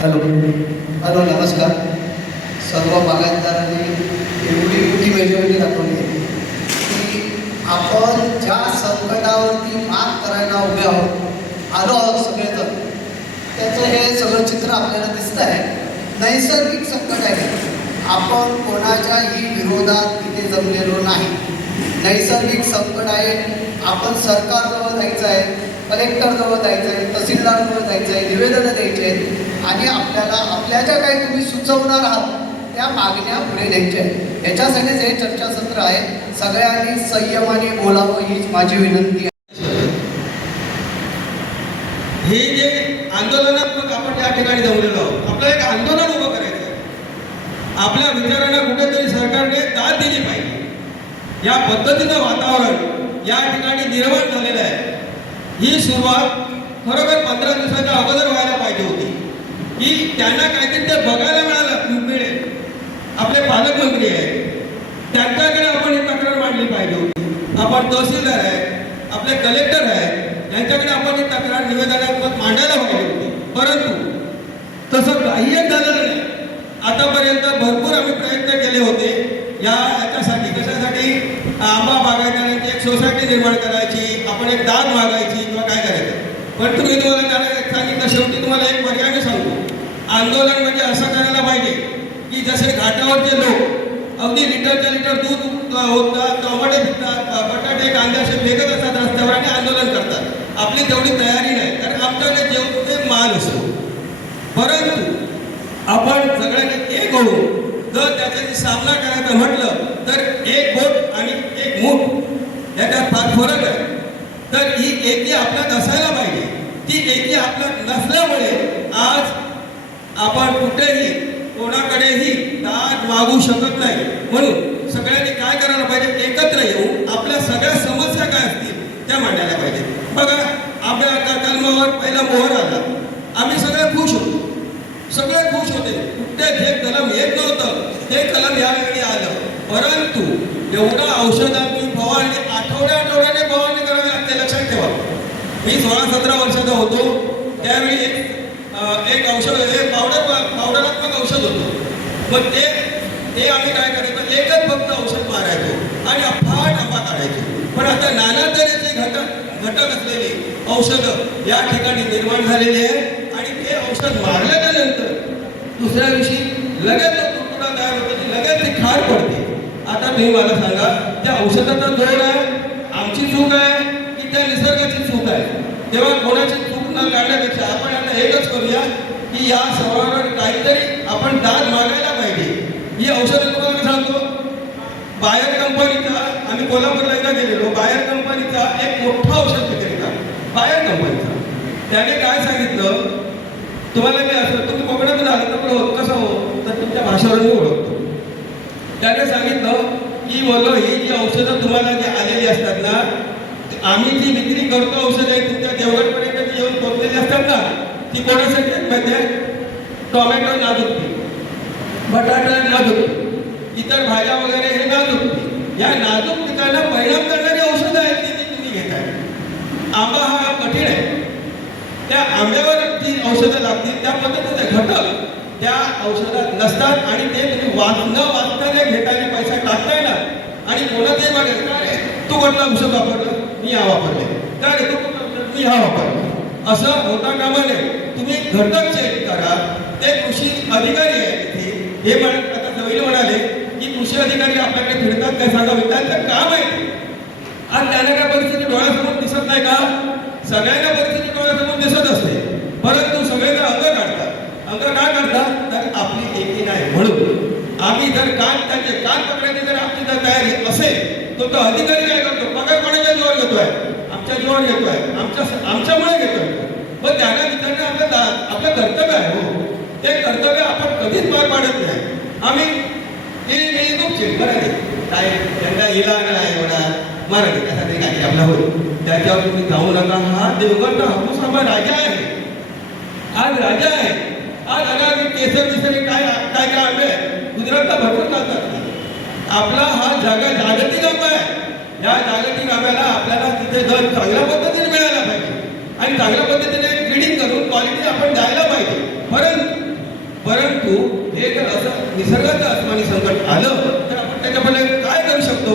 Hello hello नमस्कार. सर्व बागायतदारांनी एवढी मोठी मेजॉरिटी दाखवली आहे की आपण ज्या संकटावरती मात करायला उभे आलो आहोत सगळेजण, त्याचं हे सगळं चित्र आपल्याला दिसतं आहे. नैसर्गिक संकट आहे. आपण कोणाच्याही विरोधात इथे जमलेलो नाही. नैसर्गिक संकट आहे. आपण सरकारजवळ जायचं आहे, कलेक्टरजवळ जायचं आहे, तहसीलदारजवळ जायचं आहे, निवेदनं द्यायची आहेत आणि आपल्याला आपल्या ज्या काही तुम्ही सुचवणार आहात त्या मागण्या पुढे द्यायच्या आहेत. याच्यासाठीच हे चर्चासत्र आहे. सगळ्यांनी संयमाने बोलावं हीच माझी विनंती आहे. हे जे आंदोलनात्मक आपण या ठिकाणी जमलेलो आहोत, आपलं एक आंदोलन उभं करायचं आहे. आपल्या विचारांना कुठेतरी सरकारने दाद दिली पाहिजे. या पद्धतीचं वातावरण या ठिकाणी निर्माण झालेलं आहे. ही सुरुवात खरोखर 15 दिवसाच्या अगोदर व्हायला पाहिजे होती की त्यांना काहीतरी ते बघायला मिळेल. आपले पालकमंत्री आहेत, त्यांच्याकडे आपण ही तक्रार मांडली पाहिजे होती. आपण तहसीलदार आहेत, आपले कलेक्टर आहेत, यांच्याकडे आपण ही तक्रार निवेदनात्मक मांडायला पाहिजे होती. परंतु तसं काहीच झालेलं नाही. आतापर्यंत भरपूर आम्ही प्रयत्न केले होते याच्यासाठी. कशासाठी? आंबा बागायतदारांची एक सोसायटी निर्माण करायची, आपण एक दाद मागायची किंवा काय करायचं. पण तुम्हाला त्याला सांगितलं, शेवटी तुम्हाला एक पर्याय सांगतो. आंदोलन म्हणजे असं करायला पाहिजे की जसे घाटावरचे लोक अगदी लिटरच्या लिटर दूध होतात, टोमॅटो विकतात, बटाटे कांदे असे फेकत असतात रस्त्यावर आणि आंदोलन करतात. आपली तेवढी तयारी नाही, कारण आमच्याकडे जेवढे माल असतो. परंतु आपण सगळ्यांनी एक होऊन जर त्याचा सामना करायचा म्हटलं तर एक बोट आणि एक मूठ याच्यात फार फरक आहे. तर ही एकी आपल्यात असायला पाहिजे. ती एकी आपल्यात नसल्यामुळे आज आपण कुठेही कोणाकडेही दाद मागू शकत नाही. म्हणून सगळ्यांनी काय करायला पाहिजे? एकत्र येऊन आपल्या सगळ्या समस्या काय असतील त्या मांडायला पाहिजे. बघा, आपल्या कलमावर पहिला मोहर आला, आम्ही सगळे खुश होतो, सगळे खुश होते. कुठे जे कलम येत नव्हतं ते कलम यावेळी आलं. परंतु एवढं औषधांची फवारणी आठवड्याने फवारणी करावी लागते. लक्षात ठेवा, मी 16-17 वर्षाचा होतो त्यावेळी एक औषध, एक पावडरात्मक औषध होतं. मग ते आम्ही काय करायचो? एकच फक्त औषध मारायचो आणि अफाट आंबा काढायचो. पण आता नाना तऱ्हेचे घटक असलेली औषधं या ठिकाणी निर्माण झालेली आहे आणि ते औषध मारल्याच्या नंतर दुसऱ्या दिवशी लगेच तुडतुडा तयार होतो, लगेच ती खार पडते. आता तुम्ही मला सांगा, त्या औषधाचा जोड आहे, आमची चूक आहे की त्या निसर्गाची चूक आहे? तेव्हा कोणाची चूक न काढण्यापेक्षा आपण आता एकच करूया की या सर्वांवर काहीतरी आपण दाद मागायला पाहिजे. ही औषधं तुम्हाला सांगतो, बायर कंपनीचा, आम्ही कोल्हापूरला एकदा गेलेलो, बायर कंपनीचा एक मोठा औषध विक्रेता, बायर कंपनीचा, त्याने काय सांगितलं, तुम्हाला मी असं, तुम्ही कोकणातून आलं तर हो, कसं हो, तर तुमच्या भाषेवर मी ओळखतो. त्याने सांगितलं की बोललो, ही जी औषधं तुम्हाला जी आलेली असतात ना, आम्ही जी विक्री करतो औषध आहे तुमच्या देवगडपर्यंत जी येऊन पोहोचलेली असतात ना, ती कोणासाठी आहेत माहिती आहे? टोमॅटो नाजूक पीक, बटाटा नाजूक पीक, इतर भाज्या वगैरे हे नाजूक पीक, या नाजूक पिकांना परिणाम करणारी औषधं आहेत ती तुम्ही घेताय. आंबा हा कठीण आहे, त्या आंब्यावर जी औषधं लागतील त्या पद्धतीचे घटक त्या औषधात नसतात आणि ते तुम्ही न वाचताना घेताना पैसा टाकताय ना, आणि कोणाचे बघेल, का रे तू कुठला औषध वापरलं, मी हा वापरले, का रे तू कुठला, मी हा वापरला, असं होता कामा नये. तुम्ही घटक चेक करा. ते कृषी अधिकारी आहेत तिथे, हे म्हणत आता नवीन म्हणाले की कृषी अधिकारी आपल्याकडे फिरतात काय सांगावे, त्यांचं काम आहे. आज त्यांना काय परिस्थिती डोळ्यासमोर दिसत नाही का? सगळ्यांना परिस्थिती डोळ्यासमोर दिसत असते, परंतु सगळे जर अंग काढतात. अंग काय काढतात? तर आपली एकी नाही. म्हणून आम्ही जर त्यांचे कान पकडायची जर आपली जर तयारी असेल तो अधिकारी काय करतो? पगार कोणाच्या जीवावर घेतोय? आमच्या जीवावर घेतोय, आमच्यामुळे घेतोय. पण त्यांना विचारणं आपलं कर्तव्य आहे. हो, ते कर्तव्य आपण कधीच पार पाडत नाही. आम्ही खूप करायचे काय त्यांना इला नाही एवढा मराठी कसा तरी काहीतरी आपला होईल, त्याच्यावर तुम्ही जाऊ नका. हा देवगडचा हापूस आंबा राजा आहे, आज राजा आहे. आज अगदी केसर बिसरी काय काय काय आंबे गुजरातला भरपूर चालतात. आपला हा जागतिक आंबा आहे. या जागतिक आंब्याला आपल्याला तिथे दर चांगल्या पद्धतीने मिळायला पाहिजे आणि चांगल्या पद्धतीने ब्रीडिंग करून क्वालिटी आपण द्यायला पाहिजे. परंतु निसर्गाचं आसमानी संकट आलं तर आपण त्याच्यामध्ये काय करू शकतो,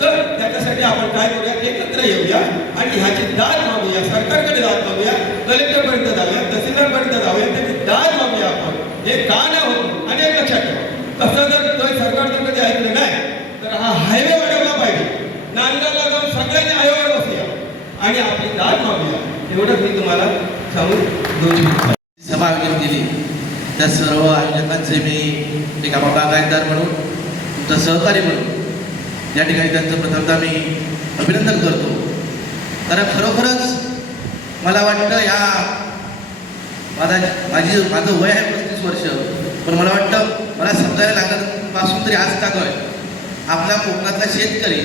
तर त्याच्यासाठी आपण काय करूया, एकत्र येऊया आणि ह्याची दाद मागूया, सरकारकडे दाद मागूया, कलेक्टरपर्यंत जाऊया, तहसीलदारपर्यंत जाऊया, त्याची दाद मागूया आपण. हे का नाही होत आणि एक लक्षात ठेवा, तसं जर सरकार जर कधी ऐकलं नाही तर हा हायवे वाढवला पाहिजे. नांदगावला जाऊन सगळ्यांनी हायवेवर बसूया आणि आपली दाद मागूया. एवढंच मी तुम्हाला सांगून दोन सभा आयोजित केली. त्या सर्व आयोजकांचे मी एक बागायतदार म्हणून, तुमचा सहकारी म्हणून या ठिकाणी त्यांचं प्रथमतः मी अभिनंदन करतो. कारण खरोखरच मला वाटतं माझं वय आहे 35 वर्ष, पण मला वाटतं मला समजायला लागल्यापासून तरी आज तक आपल्या कोकणातला शेतकरी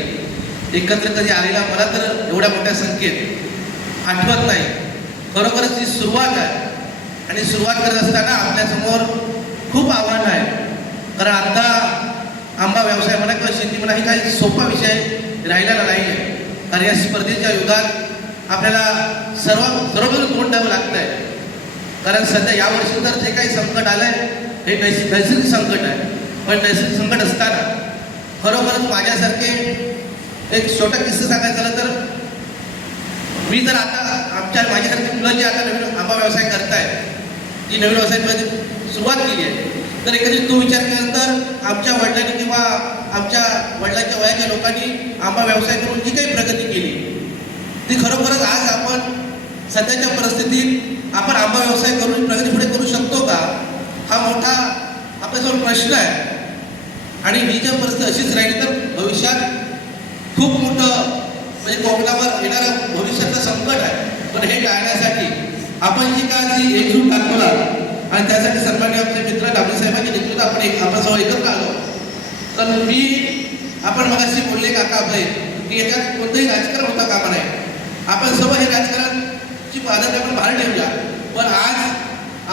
एकत्र कधी आलेला मला तर एवढ्या मोठ्या संख्येत आठवत नाही. खरोखरच ही सुरुवात आहे आणि सुरुवात करत असताना आपल्यासमोर खूप आव्हानं आहे. कारण आता आंबा व्यवसाय म्हणा किंवा शेती म्हणा ही काही सोपा विषय राहिलेला नाही आहे. कारण या स्पर्धेच्या युगात आपल्याला सर्वजण तोंड द्यावं लागतं आहे. कारण सध्या यावर्षी तर जे काही संकट आलं आहे हे नैसर्गिक संकट आहे. पण नैसर्गिक संकट असताना खरोखरच माझ्यासारखे एक छोटा किस्सा सांगायचं झालं तर मी तर आता माझ्यासारखी मुलं जी आता नवीन आंबा व्यवसाय करतायत, जी नवीन व्यवसायामध्ये सुरुवात केली आहे, तर एकंदरीत तो विचार केल्यानंतर आमच्या वडिलांनी किंवा आमच्या वडिलांच्या वयाच्या लोकांनी आंबा व्यवसाय करून जी काही प्रगती केली ती खरोखरच आज आपण सध्याच्या परिस्थितीत आपण आंबा व्यवसाय करून प्रगती पुढे करू शकतो का, हा मोठा आपल्यासमोर प्रश्न आहे. आणि ही जर परिस्थिती अशीच राहिली तर भविष्यात खूप मोठं म्हणजे कोकणावर येणारं भविष्याचं संकट आहे. पण हे टाळण्यासाठी आपण जी काळजी एकजूट दाखवला आणि त्यासाठी सन्माननीय आमचे मित्र डाबळे साहेबांच्या नेतृत्वात आपण सर्व एकत्र आलो. तर आपण मगाशी बोलले काका आपले की याच्यात कोणतंही राजकारण होता कामा नाही. आपण सर्व हे राजकारणाची पद्धत आपण बाहेर ठेवूया. पण आज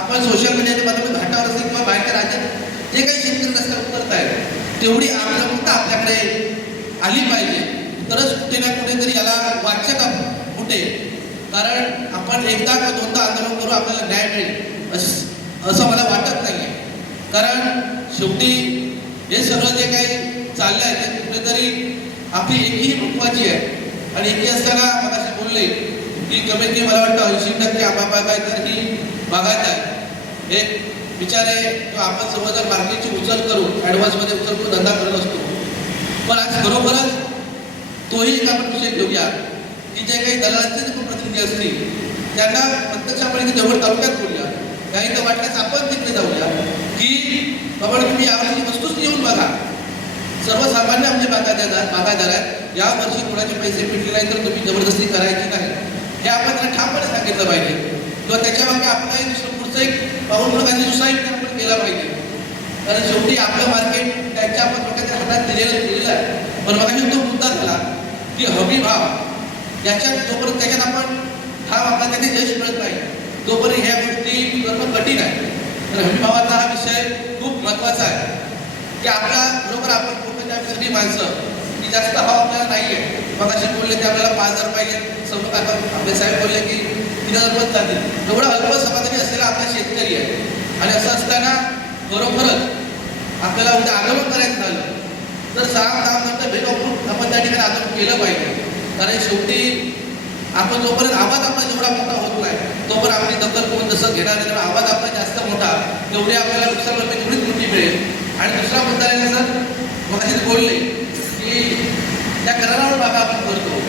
आपण सोशल मीडियाच्या माध्यमातून घाटावर असेल किंवा बाहेरच्या राज्यात जे काही शेतकरी रस्त्यावर उतरत आहेत तेवढी आक्रमकता आपल्याकडे आली पाहिजे, तरच कुठे ना कुठेतरी याला वाच्यता फुटेल. कारण आपण एकदा किंवा दोनदा आंदोलन करू आपल्याला न्याय मिळेल असं मला वाटत नाही आहे. कारण शेवटी हे सगळं जे काही चाललं आहे ते कुठेतरी आपली एकी महत्त्वाची आहे. आणि एकी असताना मला असे बोलले की कमीत कमी मला वाटतं 80% आंबा बागायत ही बागायत आहे. एक विचार आहे किंवा आपण सर्वजण मार्केटची उचल करून ॲडव्हान्समध्ये उचल करून धंदा करत असतो. पण आज खरोखरच तोही एक आपण विषय घेऊया की जे काही दलालांचे जे प्रतिनिधी असतील त्यांना प्रत्यक्ष आपण इथे जवळ तालुक्यात बोलूया, काही तर वाटल्यास आपण तिकडे जाऊया की बाबा तुम्ही यावर्षी वस्तूच येऊन बघा. सर्वसामान्य आमचे बागायतदार आहेत, या वर्षी कोणाचे पैसे फिटले नाही तर तुम्ही जबरदस्ती करायची नाही हे आपण त्यांना ठामपणे सांगितलं पाहिजे. किंवा त्याच्यामागे आपण काही दुसरं पुढचं एक पाऊल म्हणून दुसरा आपण केला पाहिजे. कारण शेवटी आपलं मार्केट त्यांच्या आपण लोकांच्या हातात दिलेलं आहे. पण मग तो मुद्दा झाला की हमी भाव याच्यात जोपर्यंत त्याच्यात आपण आपला त्याचे यश मिळत नाही तोपर्यंत ह्या गोष्टी करणं कठीण आहे. तर हमी भावाचा हा विषय खूप महत्त्वाचा आहे की आपल्या बरोबर आपण कोकणच्या माणसं की जास्त भाव आपल्याला नाही आहे. मग असे बोलले की आपल्याला 5,000 पाहिजे, समोर आता आपले साहेब बोलले की 3,000 चालतील. एवढा अल्प समाधानी असलेला आपला शेतकरी आहे. आणि असं असताना खरोखरच आपल्याला उद्या आंदोलन करायचं झालं तर 6 नंतर भेट वापरून आपण त्या ठिकाणी आंदोलन केलं पाहिजे. कारण शेवटी आपण जोपर्यंत आवाज आपला जेवढा मोठा होत नाही तोपर्यंत आपली दखल कोण जसं घेणार नाही, तेव्हा आवाज आपला जास्त मोठा तेवढी आपल्याला नुकसान भरपाई तेवढीच मोठी मिळेल. आणि दुसरा मुद्दा आहे सर मग असे बोलले की त्या करारावर बाबा आपण करतो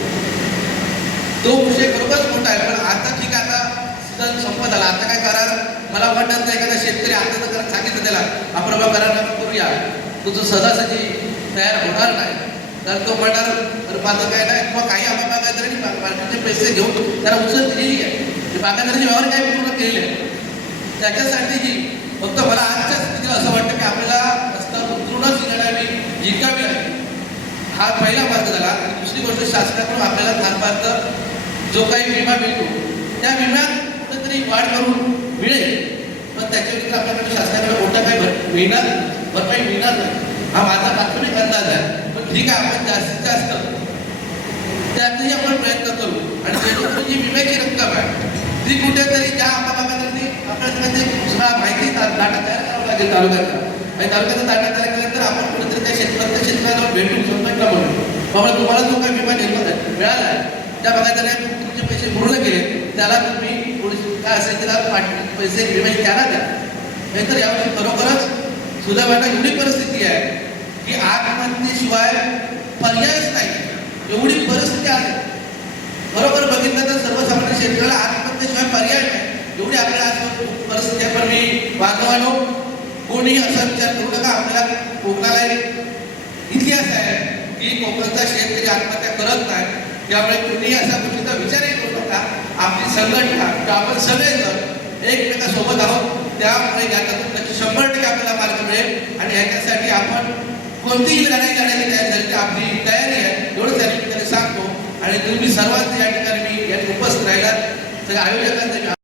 तो विषय खरोखरच मोठा आहे. पण आता ठीक आहे, आता सीझन संपत आला, आता काय करार मला वाटत नाही. एखादा शेतकरी आता तर करार सांगितलं त्याला आपण बाबा करार करूया तो जो सहजासहजी तयार होणार नाही. तर तो म्हणणार तर माझं काय नाही किंवा काही आंबा बागायतदारांनी मार्केटचे पैसे घेऊन त्याला उचल दिलेली आहे, ते बागायतदारांनी व्यवहार काही पूर्ण केलेले आहे. त्याच्यासाठीही फक्त मला आजच्या स्थितीला असं वाटतं की आपल्याला रस्ता उतरूनच लढावी जिंकावी आहे, हा पहिला मार्ग झाला. आणि दुसरी गोष्ट शासनाकडून आपल्याला खानपारचा जो काही विमा मिळतो त्या विम्यात कुठेतरी वाढ करून मिळेल. पण त्याच्या व्यतिरिक्त आपल्याकडे शासनाकडे मोठा काही भरपाई मिळणार नाही, हा माझा प्राथमिक अंदाज आहे. पण ठीक आहे, आपण जास्तीत जास्त त्यातही आपण प्रयत्न करू. आणि जेणेकरून जी विम्याची रक्कम आहे ती कुठेतरी ज्या आंबा बागायतदारांनी आपल्या सगळ्यांची माहिती डाटा तयार करावा लागेल तालुक्याचा आणि तालुक्याचा तारण्यात आल्यानंतर आपण कुठेतरी त्या प्रत्येक शेतकऱ्याला भेटून संकटला बोलू बाबा तुम्हाला जो काही विमा मिळाला आहे त्या भागात तुमचे पैसे पूर्ण केले त्याला तुम्ही काय असेल त्याला पैसे विमा त्याला द्या. नाहीतर यावर्षी खरोखरच सुदैवानं एवढी परिस्थिती आहे की आत्महत्येशिवाय पर्यायच नाही, एवढी परिस्थिती आहे. बरोबर बघितलं तर सर्वसामान्य शेतकऱ्याला आत्महत्येशिवाय पर्याय नाही, एवढी आपल्याला आज परिस्थिती आहे. पण मी बांधवांनो कोणी असा विचार करू नका. आपल्याला कोकणाला एक इतिहास आहे की कोकणचा शेतकरी आत्महत्या करत नाही, त्यामुळे कुणीही अशा गोष्टीचा विचारही करू नका. आपली संघटना किंवा आपण सगळेजण एकमेकांसोबत आहोत, त्यामुळे याच्यातून नक्की 100% आपल्याला मार्ग मिळेल आणि याच्यासाठी आपण कोणतीही लढाई लढायला तयार झाली तर आपली तयारी आहे एवढंच या ठिकाणी सांगतो. आणि तुम्ही सर्वांचे या ठिकाणी मी यात उपस्थित राहिलात, सगळ्या आयोजकांचे